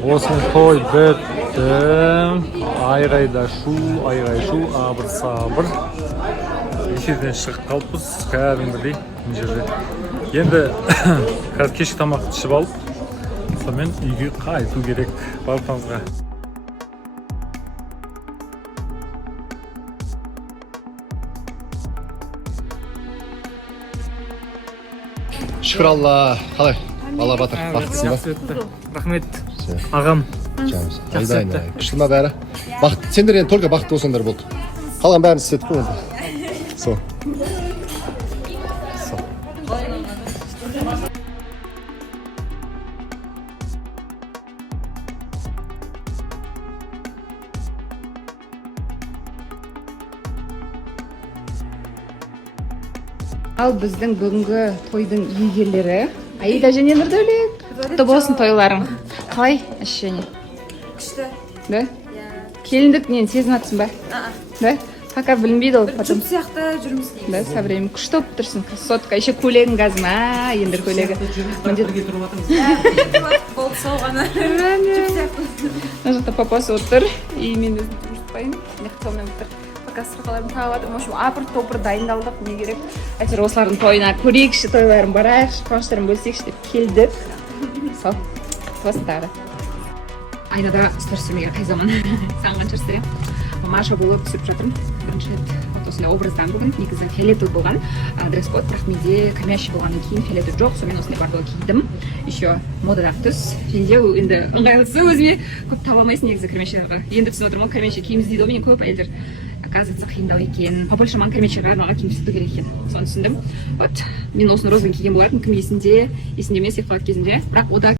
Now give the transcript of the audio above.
Осыны той бітті. Айғайда шу, айғай шу, абыр сабыр. Эфирден шығып қалыппыз, кәдімгідей мына жерде. Енді қазір кешкі тамақты ішіп алып, сонымен үйге қайту керек. Балтамызға. Шүкір Алла. Қалай? Алла батыр. Бақыттысың ба? Жақсы өтті. Рахмет. Ағам. Жақсы өтті. Күшті ма бәрі? Сендер енді только бақытты болсаңдар болды. Қалған бәрін істедік қой енді. Сол. Ал біздің бүгінгі тойдың иегерлері Аида және Нұрдәулет. Құтты болсын тойларың. Қалай ощущение? Күшті. Да? Келіндік нені сезініп жатсың ба? Да? Пока білінбейді ол потом. Жұп сияқты жүрміз дейміз. Да, со временем күшті болып тұрсың. Красотка. Еще көйлегің қазір ма? Ендір көйлегі. Болды сол ғана. Мына жақта папасы отыр. И мен өзім тұрмыстайын. Нехталмен отыр. Пока сырқаларым тағып жатыр. Может, апыр-топыр дайындалдық. Не керек? Әйтеуір осылардың тойына көрейікші, тойларын барайықшы, қуаныштарын бөлсекші деп келдік. Сол. Бастары. Айнада стар сүрмеген қай заман. Саған қанша істер? Маша болып түсіріп жатырмын. Бірінші рет осындай образдан бүгін. Негізі фиолетовый болған. Дресс-код, бірақ менде кәмеші болғаннан кейін фиолетовый жоқ. Сонымен осындай бордовый кидім. Еще модадағы түс. Фенде енді ыңғайлысы өзіме көп таба алмайсың негізі кірмешелерді. Енді түсініп отырмын, кірмеше киім іздейді ғой, менен көп әйелдер. Оказывается, қиындау екен. Побольше маған кірмешеге арналған киім істеу керек екен. Соны түсіндім. Вот, мен осыны розовый киген болатын. Кім есінде емес, ұйықтап кезінде. Бірақ ода